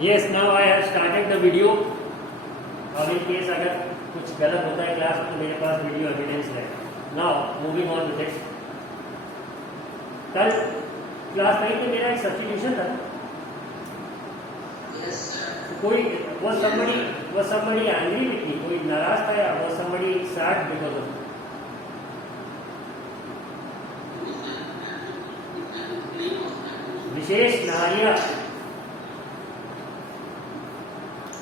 Yes, now I have started the video. अब in case अगर कुछ गलत होता है क्लास में तो मेरे पास वीडियो एविडेंस है. Now moving on with it. कल क्लास 9 में मेरा एक सब्स्टिट्यूशन था. कोई was somebody angry with me? कोई नाराज था या was somebody sad because of it? Vishesh Nahariya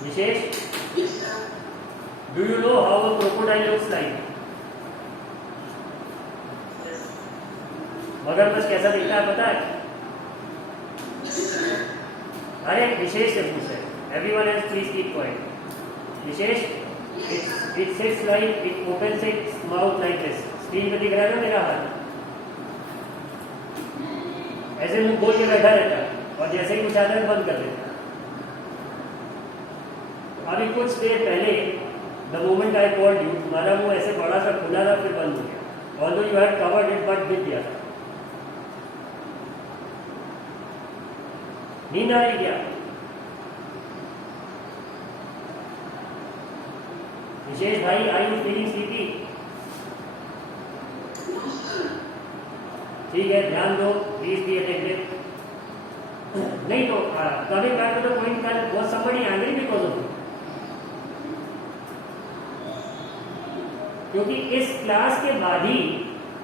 Vishesh Do you know how a crocodile looks like? मगरमच्छ कैसा दिखता है पता है? अरे विशेष से पूछ है. Everyone else please keep quiet. Vishesh it sits like it opens its mouth like this. Screen पे दिख रहा है ना मेरा हाथ? ऐसे मुंह खोल के बैठा रहता है और जैसे ही कुछ आता है बंद कर देता है. अभी कुछ देर पहले the moment I called you तुम्हारा मुंह ऐसे बड़ा सा खुला था फिर बंद हो गया. Although you had covered it but दिख गया. नींद आ रही क्या? विशेष भाई आई यू फीलिंग स्लीपी? ठीक है ध्यान दो प्लीज बी अटेंटिव. नहीं तो coming back to the point that was somebody angry because of you. क्योंकि इस क्लास के बाद ही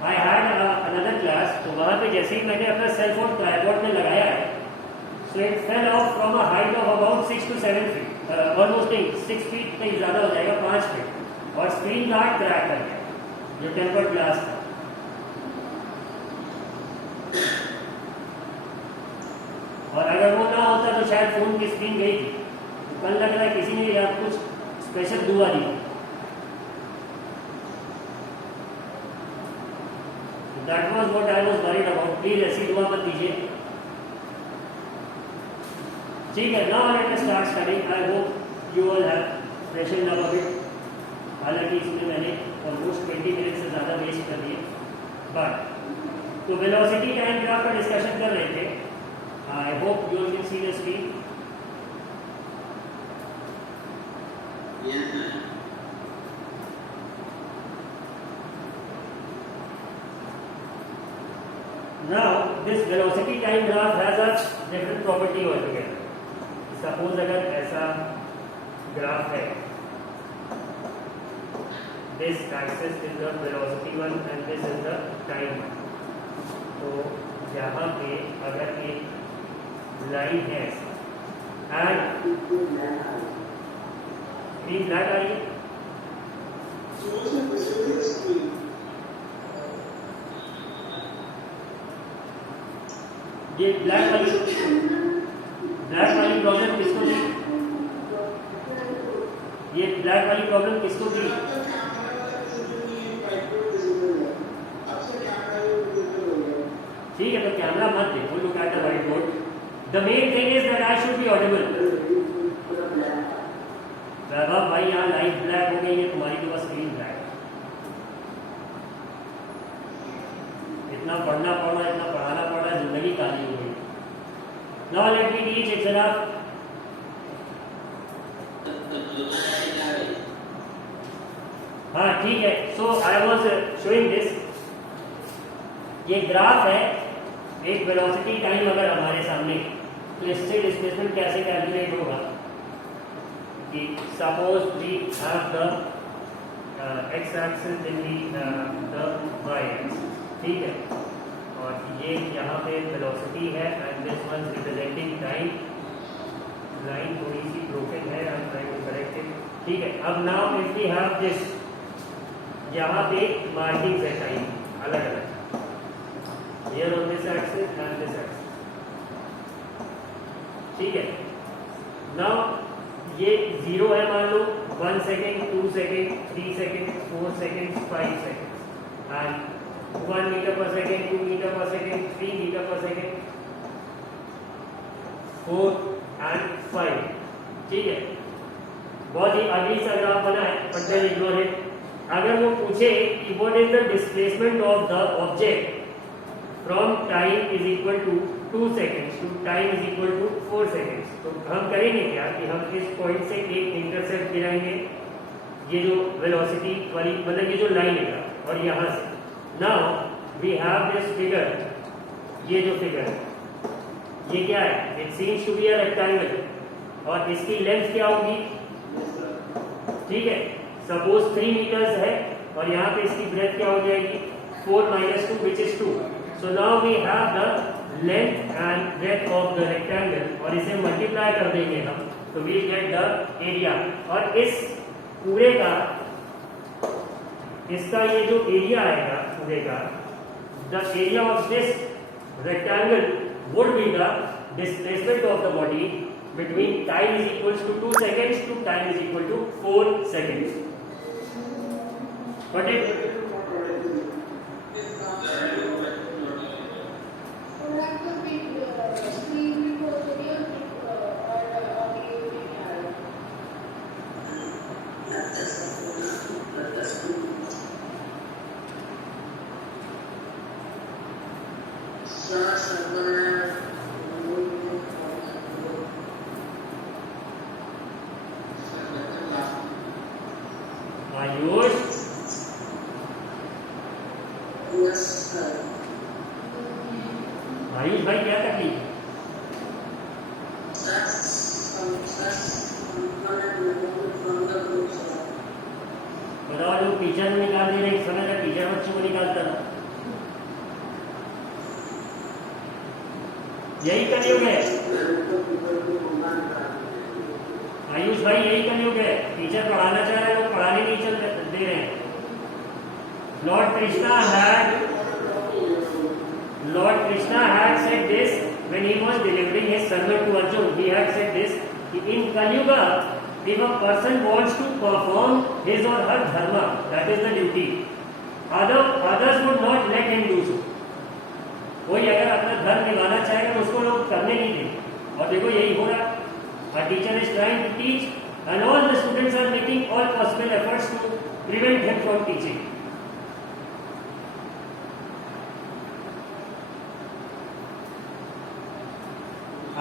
आई हैड अनदर क्लास तो वहां पे जैसे ही मैंने अपना सेल फोन ट्राइपॉड में लगाया है so it fell off from a height of about 6 to 7 feet. Almost नहीं 6 feet कहीं ज़्यादा हो जाएगा 5 feet. और स्क्रीन गार्ड क्रैक कर गया जो टेम्पर्ड ग्लास था. और अगर वो ना होता तो शायद फोन की स्क्रीन गई थी. तो कल लग रहा है किसी ने या कुछ स्पेशल दुआ दी. That was what I was worried about. Please ऐसी दुआ मत दीजिए. ठीक है now let us start studying. I hope you all have freshened up a bit. हालांकि इसमें मैंने almost 20 minutes से ज़्यादा वेस्ट कर दिए. But तो वेलोसिटी टाइम ग्राफ का डिस्कशन कर रहे थे. I hope you all can see the screen. Yes, sir. Now this velocity time graph has a different property altogether. Suppose अगर ऐसा ग्राफ है, this axis is the velocity one and this is the time one. तो यहाँ पे अगर एक line है and screen black आ रही है. ये ब्लैक वाली प्रॉब्लम किसको दी? ये ब्लैक वाली प्रॉब्लम किसको दी? ठीक है तो कैमरा मत देखो. Look at the white board. The main thing is that I should be audible. Vaibhav भाई यहाँ लाइट ब्लैक हो गई है तुम्हारी तो बस स्क्रीन ब्लैक. इतना पढ़ना पड़ा इतना पढ़ाना पड़ा जिंदगी काली हो गई. Now let me teach it जरा. हाँ ठीक है. So I was showing this. ये ग्राफ है एक वेलोसिटी टाइम अगर हमारे सामने तो इससे डिस्प्लेसमेंट कैसे कैलकुलेट होगा कि suppose we have the X axis in the Y axis. ठीक है और ये यहाँ पे वेलोसिटी है and this one representing time. Line थोड़ी सी ब्रोकन है I am trying to correct it. ठीक है अब now if we have this यहाँ पे मार्किंग्स है टाइम अलग अलग here on this axis and this axis. ठीक है नाउ ये 0 है मान लो 1 second 2 second 3 second 4 second 5 second and 1 meter per second, 2 meter per second, 3 meter per second, 4 and 5. ठीक है बहुत ही अगली सा ग्राफ बना है बट देन इग्नोर इट. अगर वो पूछे कि what is the displacement of the object from time is equal to 2 seconds to time is equal to 4 seconds. तो हम करेंगे क्या कि हम इस पॉइंट से एक इंटरसेप्ट गिराएंगे, ये जो वेलोसिटी वाली मतलब ये जो लाइन है और यहाँ से now we have this figure, ये जो फिगर है ये क्या है, it seems to be a rectangle और इसकी लेंथ क्या होगी, ठीक है, सपोज 3 मीटर्स है और यहाँ पे इसकी ब्रेथ क्या हो जाएगी 4 - 2 which is 2। So now we have the length and breadth of the rectangle और इसे मल्टीप्लाई कर देंगे हम तो we get the area। और इस पूरे का इसका ये जो एरिया आएगा पूरे का, the area of this rectangle would be the displacement of the body between time is equals to 2 seconds to time is equal to 4 seconds। Got it? Ayush भाई क्या तकलीफ, बताओ लोग टीचर को निकाल दे रहे, इस समय का टीचर बच्चों को निकालता था, यही कलयुग है आयुष भाई, यही कलयुग है। टीचर पढ़ाना चाह रहे हैं, लोग पढ़ाने नहीं चल दे रहे हैं। Lord Krishna had said this when he was delivering his sermon to Arjun. He had said this, in Kali Yuga, if a person wants to perform his or her dharma, that is the duty, others would not let him do so. कोई अगर अपना धर्म निभाना चाहेगा तो उसको लोग करने नहीं देंगे। और देखो यही हो रहा, a teacher is trying to teach and all the students are making all possible efforts to prevent him from teaching।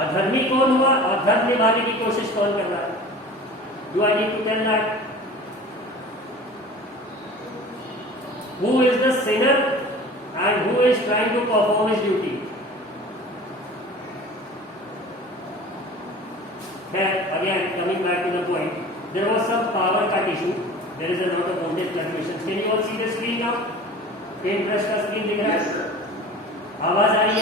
अधर्मी कौन हुआ और धर्म निभाने की कोशिश कौन कर रहा है? Do I need to tell that? Who is the sinner and who is trying to perform his duty? Again, coming back to the point, there was some power cut issue. There is a lot of voltage fluctuations. Can you all see the screen now? Pen brush का screen दिख रहा है, आवाज आ रही है,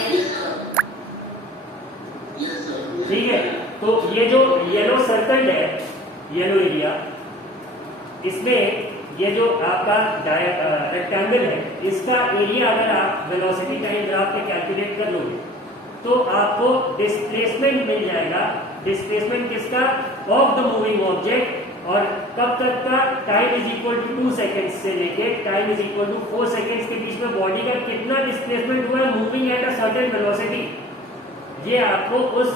ठीक है। तो ये जो येलो सर्कल है, येलो एरिया, इसमें ये जो आपका रेक्टेंगल है, इसका एरिया अगर आप वेलोसिटी टाइम ग्राफ पे कैलकुलेट कर लोगे तो आपको डिस्प्लेसमेंट मिल जाएगा। डिस्प्लेसमेंट किसका? Of the moving object. और कब तक का? Time is equal to 2 seconds से लेके time is equal to 4 seconds के बीच में बॉडी का कितना डिस्प्लेसमेंट हुआ है moving at a certain velocity, ये आपको उस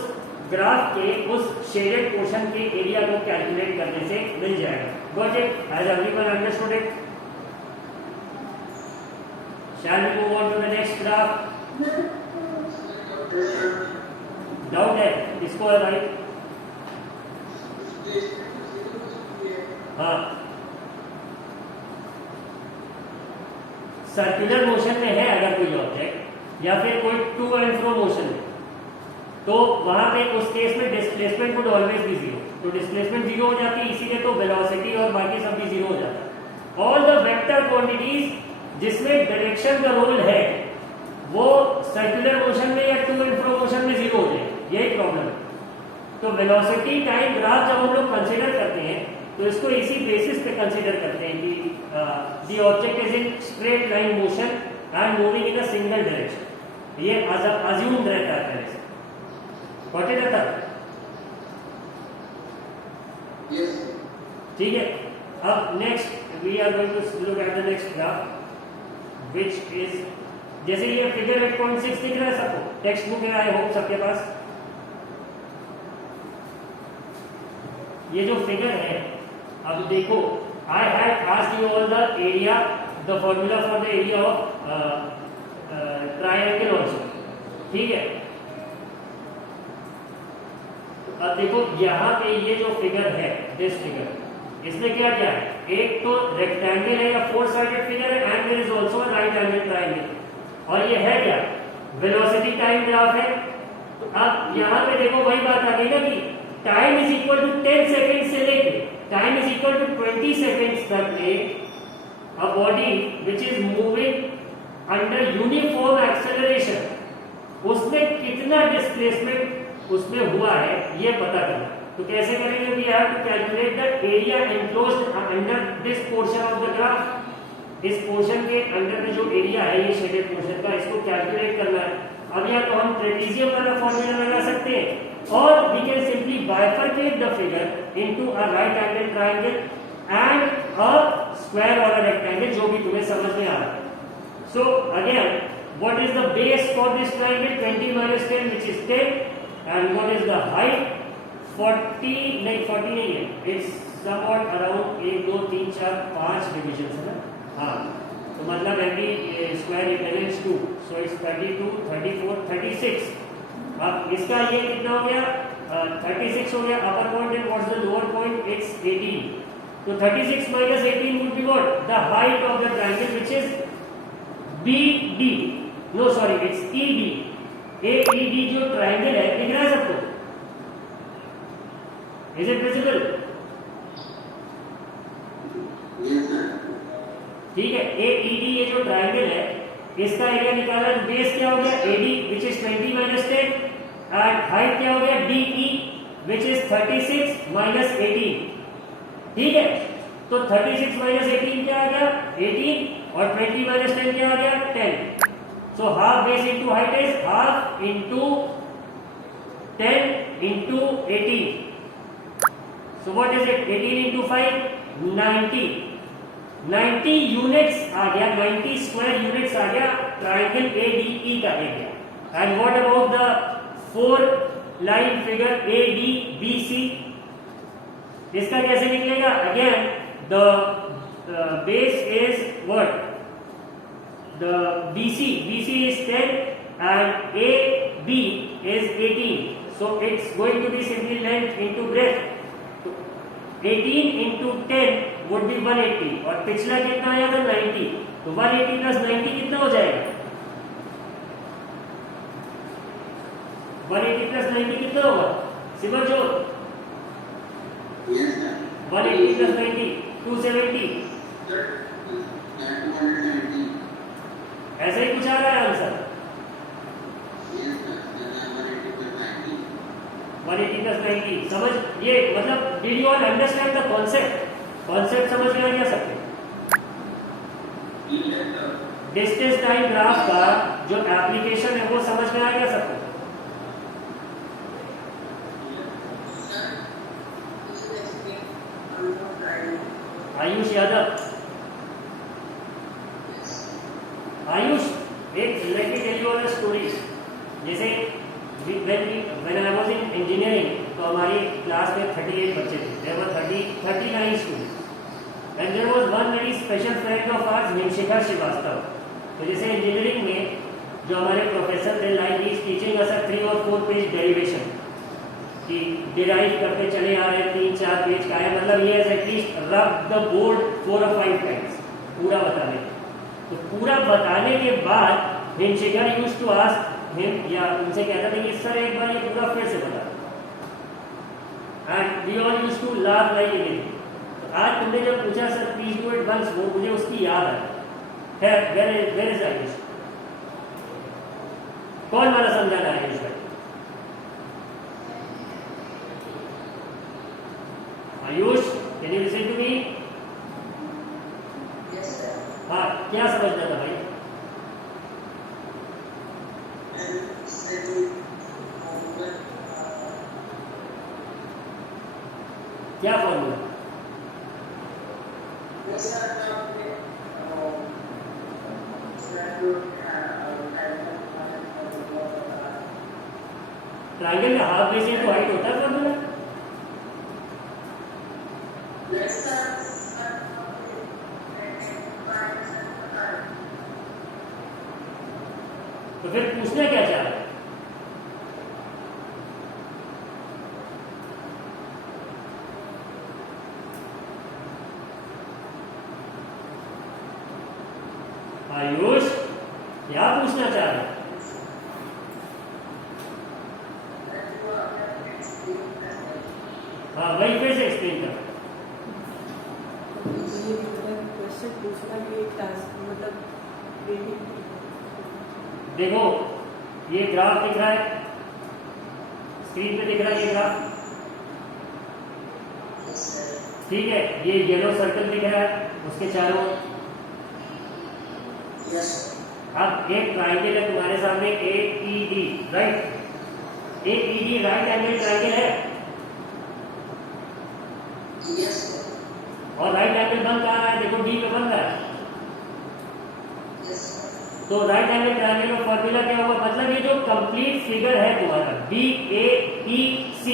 ग्राफ के उस शेडेड पोर्शन के एरिया को कैलकुलेट करने से मिल जाएगा। Got it? Has everyone understood it? Shall we move on to the next graph? Doubt है इसको है भाई? हाँ, सर्कुलर मोशन में है अगर कोई ऑब्जेक्ट या फिर कोई टू एंड फ्रो मोशन है तो वहां पे उस केस में displacement would always be zero. तो डिस्प्लेसमेंट जीरो हो जाती है, इसीलिए तो वेलोसिटी और बाकी सब भी जीरो हो जाता है। ऑल द वेक्टर क्वांटिटीज जिसमें डायरेक्शन का रोल है वो सर्कुलर मोशन में या टू एंड फ्रो मोशन में जीरो हो जाए, यही प्रॉब्लम है। तो वेलोसिटी टाइम ग्राफ जब हम लोग कंसीडर करते हैं तो इसको इसी बेसिस पे कंसीडर करते हैं कि the object is in straight line motion and moving in a single direction, ये अज्यूम रहता है पहले से। Got it, Atar? Yes. ठीक है। अब next we are going to look at the next graph which is, जैसे ये फिगर 8.6 दिख रहा है सबको, टेक्स्ट बुक है आई होप सबके पास। ये जो फिगर है, अब देखो, I have asked you all the area, the formula for the area of triangle also, ठीक है। अब देखो यहाँ पे ये जो फिगर है, दिस फिगर, इसमें क्या क्या है, एक तो रेक्टेंगल है या फोर साइडेड फिगर है and there is also a right angle triangle, और ये है क्या, वेलोसिटी टाइम ग्राफ है। तो अब यहाँ पे देखो वही बात आ गई ना कि time is equal to 10 second से लेके time is equal to 20 seconds तक में a body which is moving under uniform acceleration, उसमें कितना डिस्प्लेसमेंट उसमें हुआ है ये पता करना। तो कैसे करेंगे, we have to calculate the area enclosed under this portion of the graph. इस पोर्शन के अंदर में जो एरिया है ये शेडेड पोर्शन का, इसको कैलकुलेट करना है। अब या तो हम ट्रेपेजियम वाला फॉर्मूला लगा सकते हैं और we can simply bifurcate the figure into a right angle triangle and a square और अ रेक्टेंगल, जो भी तुम्हें समझ में आ रहा है। So again what is the base for this triangle, 20 minus 10 which is 10, and what is the height, 40 नहीं है, it's somewhat around 1 2 3 4 5 divisions है ना, हाँ, तो मतलब every square equals 2, so it's 32 34 36। अब इसका ये कितना हो गया, 36 हो गया upper point, and what's the lower point, it's 18। तो 36 minus 18 would be what, the height of the triangle which is BD, no sorry it's ED, AED जो ट्रायंगल है, दिख रहा है सबको, is it visible? ठीक है, AED ये जो ट्रायंगल है इसका एरिया निकाला, बेस क्या हो गया AD which is 20 minus 10 and height क्या हो गया DE which is 36 minus 18। ठीक है, तो 36 minus 18 क्या आ गया 18 और 20 minus 10 क्या आ गया 10। So half base into height is half into 10 into 18. So what is it? 18 into 5, 90. 90 units आ गया, 90 square units आ गया triangle ADE का area. And what about the 4 line figure ADBC? इसका कैसे निकलेगा? Again the base is what? The BC is 10 and AB is 18, so it's going to be simply length into breadth। तो 18 into 10 would be 180 और पिछला कितना आया था 90, तो 180 plus 90 कितना हो जाएगा, 180 plus 90 कितना होगा सिमरजोत, 180 plus 90 270, ऐसा ही कुछ आ रहा है आंसर, 180 plus 90। समझ ये मतलब did you all understand the concept समझ में आ गया सबको? डिस्टेंस टाइम ग्राफ का जो एप्लीकेशन है वो समझ में आ गया सबको? आयुष यादव, आयुष एक let me tell you a story. जैसे when I was in engineering तो हमारी क्लास में 38 बच्चे थे, there were 39 students and there was one very special friend of ours Himshikha Srivastava. तो जैसे इंजीनियरिंग में जो हमारे प्रोफेसर थे like he is teaching us 3 और 4 पेज डेरिवेशन कि डिराइव करते चले आ रहे 3-4 पेज का है, मतलब ये है एटलीस्ट रब द बोर्ड 4 or 5 टाइम्स पूरा बताने। तो पूरा बताने के बाद Himshikha used to ask him, या उनसे कहता था कि सर एक बार ये पूरा फिर से बता, and we all used to laugh like anything. तो आज तुमने जब पूछा sir please do it once, वो मुझे उसकी याद है। Where is Ayush? कौन वाला समझाना है आयुष भाई? Ayush can you listen to me? हाँ, क्या समझना था भाई? क्या फॉर्मूला? ट्रायंगल का हाफ बेस इनटू हाइट होता है फॉर्मूला? तो फिर पूछना क्या चाह रहे हैं? पूछना चाह रहे हैं? हाँ वही फिर से एक्सप्लेन कर। क्वेश्चन पूछना भी एक टास्क मतलब देखो ये ग्राफ दिख रहा है, स्क्रीन पे दिख रहा है ये ग्राफ, ठीक है। ये येलो सर्कल दिख रहा है उसके चारों ओर। अब एक ट्राइंगल है तुम्हारे सामने AED, right? AED right angle triangle है और राइट एंगल बन कहाँ रहा है? देखो D पे बन रहा है। तो राइट एंगल ट्रायंगल का फॉर्मूला क्या होगा? मतलब ये जो कंप्लीट फिगर है तुम्हारा BAEC,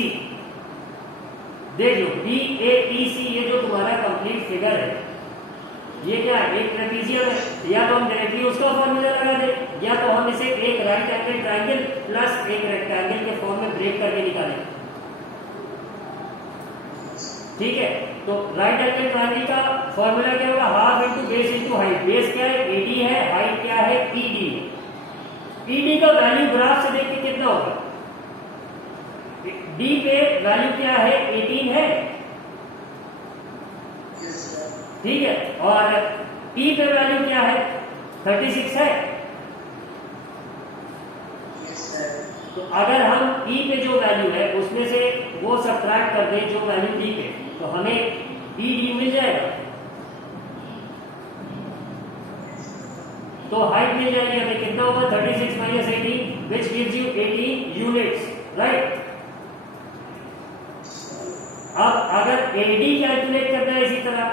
देख लो BAEC, ये जो तुम्हारा कंप्लीट फिगर है ये क्या है? एक ट्रेपीजियम है। या तो हम डायरेक्टली उसका फॉर्मूला लगा दे या तो हम इसे एक राइट एंगल ट्रायंगल प्लस एक रेक्टेंगल के फॉर्म में ब्रेक करके निकालें, ठीक है। तो राइट एंगल ट्रायंगल का फॉर्मूला क्या होगा? Half into base into height. Base क्या है? AD है, हाइट क्या है? ED है। ED का वैल्यू ग्राफ से देख के कितना होगा? D पे वैल्यू क्या है? 18 है, ठीक है। और E पे वैल्यू क्या है? 36 है। तो अगर हम E पे जो वैल्यू है उसमें से वो सब्ट्रैक्ट कर दें जो वैल्यू D पे, तो हमें ED मिल जाएगा। तो हाइट मिल जाएगी हमें, कितना होगा? 36 minus 18 which gives you 18 units, right? अब अगर AD कैलकुलेट करना है इसी तरह,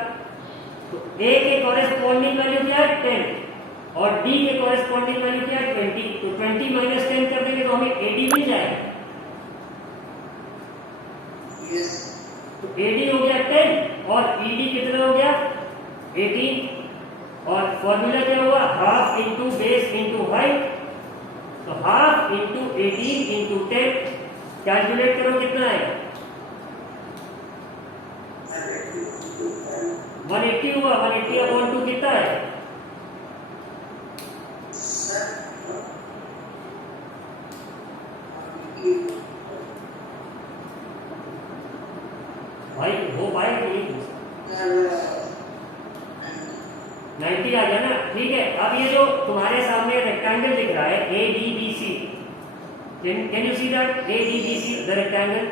तो A के कॉरेस्पॉन्डिंग वैल्यू क्या है? 10 और D के कॉरेस्पॉन्डिंग वैल्यू क्या है? 20। तो 20 माइनस 10 कर देंगे तो हमें AD मिल जाएगा। तो AD हो गया 10 और ED कितना हो गया? 18। और फॉर्मूला क्या हुआ? Half into base into height. तो हाफ इंटू 18 इंटू 10, कैलकुलेट करो कितना आएगा? 180 हुआ। 180 अपॉन 2 कितना है? भाई वो भाई नहीं 90 आ गया ना, ठीक है। अब ये जो तुम्हारे सामने रेक्टेंगल दिख रहा है ADBC, can you see that? ADBC the rectangle.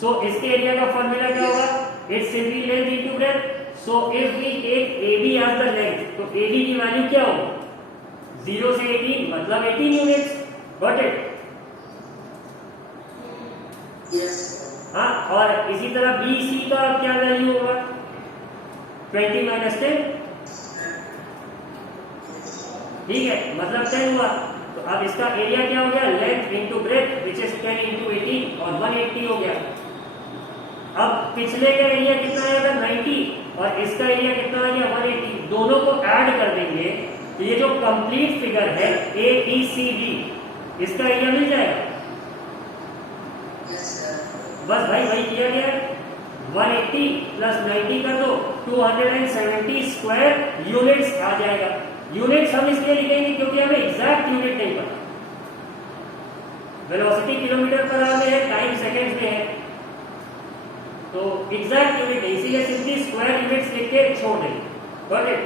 So इसके एरिया का फॉर्मूला क्या होगा? It's simply length into breadth. So if we take AB as the length, तो AB की वैल्यू क्या होगी? 0 से 18 मतलब 18 यूनिट्स। Got it? हाँ। और इसी तरह BC का क्या वैल्यू होगा? 20 माइनस 10, ठीक है, मतलब 10 हुआ। तो अब इसका एरिया क्या हो गया? Length into breadth which is 10 into 18 और 180 हो गया। अब पिछले का एरिया कितना आएगा? 90 और इसका एरिया कितना आ गया? 180। दोनों को ऐड कर देंगे तो ये जो कंप्लीट फिगर है ABCD, इसका एरिया मिल जाएगा। बस भाई वही किया गया है। 180 प्लस 90 कर दो, 270 स्क्वायर यूनिट्स आ जाएगा। यूनिट्स हम इसलिए लिखेंगे क्योंकि हमें एग्जैक्ट यूनिट नहीं पता। वेलोसिटी किलोमीटर पर आवर में है, टाइम सेकंड्स में है, तो एग्जैक्ट यूनिट नहीं, इसीलिए सिंपली स्क्वायर यूनिट्स लिख के छोड़ देंगे। Got it?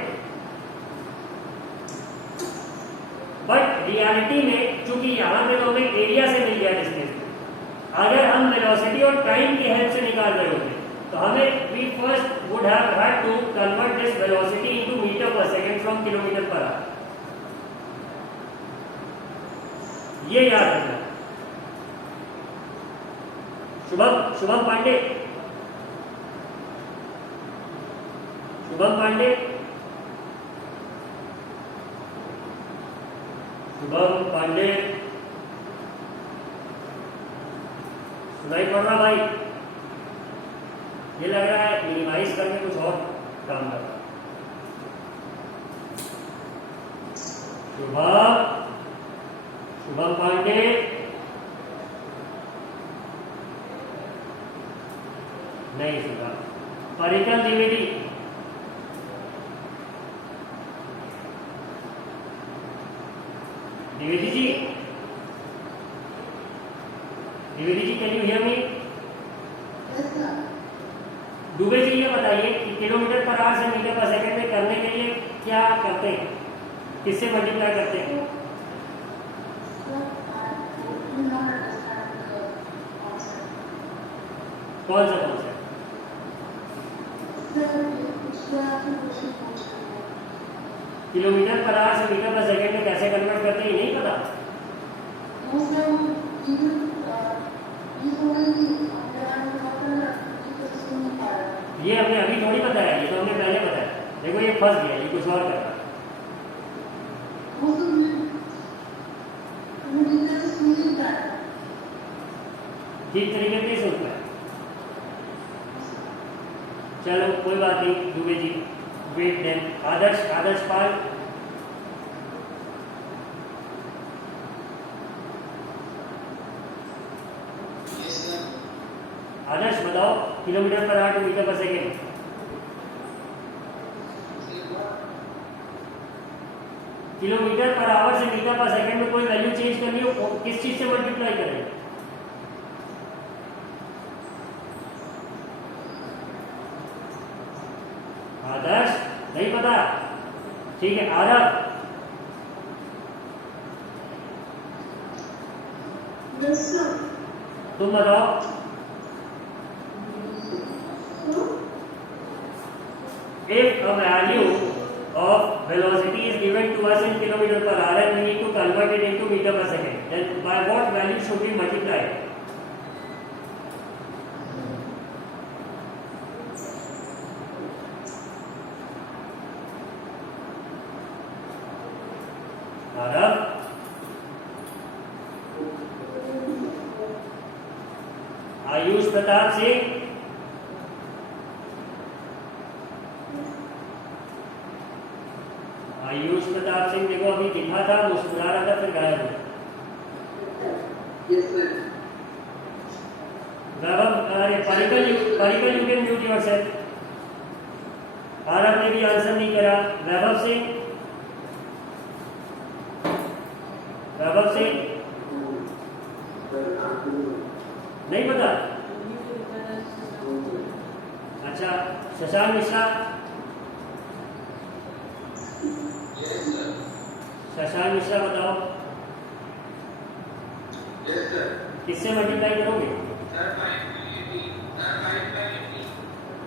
बट रियलिटी में चूंकि यहां पे तो हमें एरिया से मिल गया डिस्टेंस, अगर हम वेलोसिटी और टाइम की हेल्प से निकाल रहे होते तो हमें we first would have had to convert this velocity into metre per second from kilometre per hour. ये याद रखना। शुभम पांडे, शुभम पांडे, शुभम पांडे, सुनाई पड़ रहा भाई? ये लग रहा है मिनिमाइज करके कुछ और काम कर रहा है। शुभम पांडे, नहीं सुना। Parikal Dwivedi, Dwivedi ji, Dwivedi ji, can you hear me? Dubey ji ये बताइए कि किलोमीटर पर आवर से मीटर पर सेकंड में करने के लिए क्या करते हैं, किससे मल्टीप्लाई करते हैं? कौन सा किलोमीटर पर आवर से मीटर पर सेकंड में कैसे कन्वर्ट करते हैं, ये नहीं पता? ये हमने अभी थोड़ी बताया, ये तो हमने पहले बताया। देखो ये फंस गया, ये कुछ और कर रहा है। ठीक तरीके से सुनता है। चलो कोई बात नहीं दुबे जी, वेट देन। आदर्श, आदर्श पाल, आदर्श बताओ kilometre per hour to metre per second. Kilometre per hour से मीटर पर सेकेंड में कोई वैल्यू चेंज करनी हो, किस चीज से मल्टीप्लाई करें? आदर्श नहीं पता, ठीक है। आरव तुम बताओ। If a value of velocity is given to us in kilometer per hour and we need to convert it into meter per second, then by what value should we multiply? Arav, Ayush Pratap Singh, Ayush Pratap Singh देखो अभी दिखा था, मुस्कुरा रहा था, फिर गायब हो। वैभव, अरे Parikal you can mute yourself. Aarav ने भी आंसर नहीं करा। वैभव सिंह, वैभव सिंह नहीं पता। अच्छा, शशांक मिश्रा, शशांक मिश्रा बताओ। किससे मल्टीप्लाई करोगे?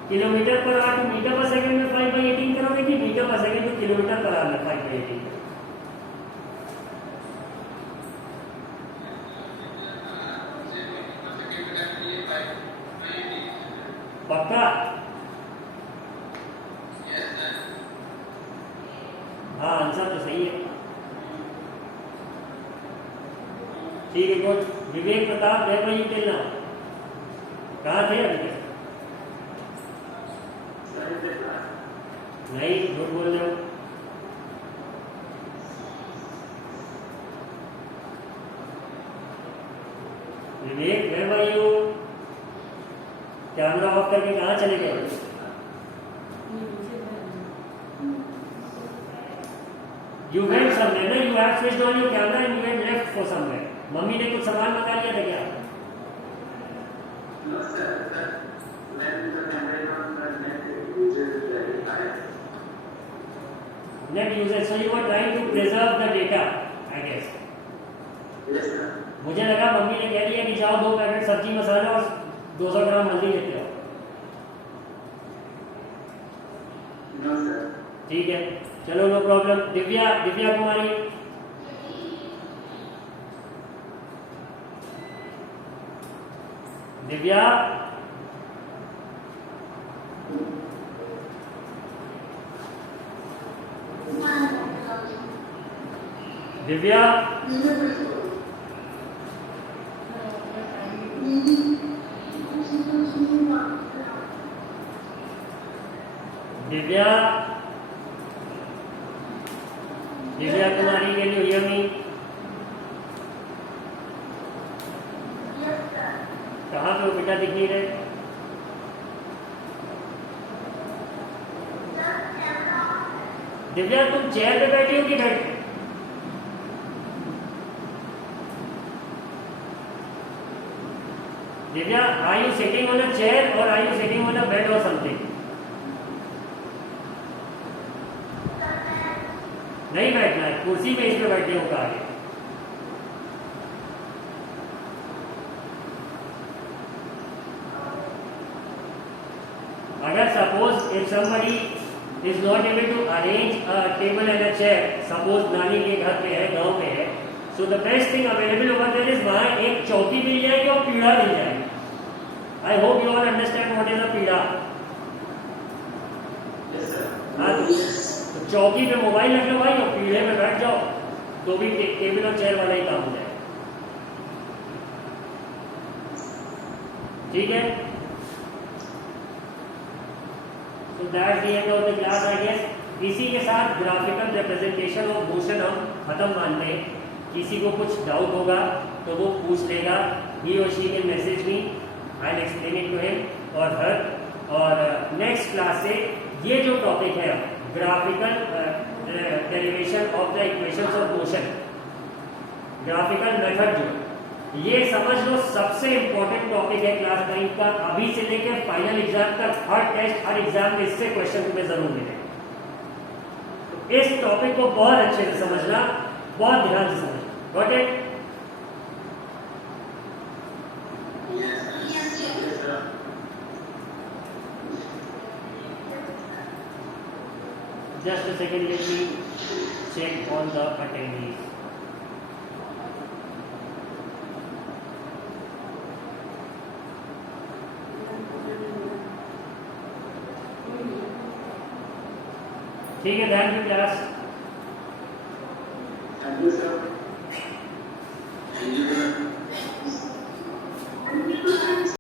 Kilometre per hour to metre per second में 5/18 करोगे कि metre per second to kilometre per hour में 5/18? पक्का? हाँ, आंसर तो सही है। ठीक है, good. Vivek Pratap, where you till now? कहाँ थे अभी तक? नहीं, झूठ बोल रहे हो। Vivek, where you? Camera off करके कहाँ चले गए? You went somewhere, ना? You have switched on your camera and you went left for somewhere. Mummy ने कुछ सामान मंगा लिया था क्या? No sir, when the camera is on, the net usage is very high. Net usage, so you were trying to preserve the data, I guess. Yes sir. मुझे लगा mummy ने कह दिया कि जाओ 2 पैकेट सब्जी मसाला और 200 ग्राम हल्दी लेते आओ। No sir. ठीक है, चलो, no problem. Divya, Divya Kumari, Divya, Divya, Divya, Divya Kumari, can you hear me? कहाँ पे हो बेटा, दिख नहीं रहे? दिव्या, तुम चेयर पे बैठी हो कि बैठ? Divya, are you sitting on a chair or are you sitting on a bed or something? नहीं बैठना है, कुर्सी पे इस पे बैठे होगा आगे। अगर suppose if somebody is not able to arrange a table and a chair, suppose नानी के घर पे है, गांव पे है, so the best thing available over there is वहाँ एक चौकी मिल जाएगी और पीढ़ा मिल जाएगी। I hope you all understand what is a पीढ़ा। Yes, sir. हाँ, तो चौकी पे मोबाइल रख लो भाई और पीढ़े पे बैठ जाओ, तो भी टेबल और चेयर वाला ही काम हो जाएगा। ठीक है? So that's the end of the class, I guess. इसी के साथ ग्राफिकल रिप्रेजेंटेशन ऑफ मोशन हम खत्म मानते हैं। किसी को कुछ डाउट होगा तो वो पूछ लेगा, he or she can message me, I'll explain it to him or her। और नेक्स्ट क्लास से ये जो टॉपिक है graphical derivation of the equations of motion, graphical method, जो ये समझ लो सबसे इंपॉर्टेंट टॉपिक है क्लास 9 का। अभी से लेकर फाइनल एग्जाम तक हर टेस्ट, हर एग्जाम में इससे क्वेश्चन तुम्हें जरूर मिलेगा। तो इस टॉपिक को बहुत अच्छे से समझना, बहुत ध्यान से समझना। Got it? Yes, sir. Just a second, let me check on the attendees. ठीक है, thank you class. Thank you, sir.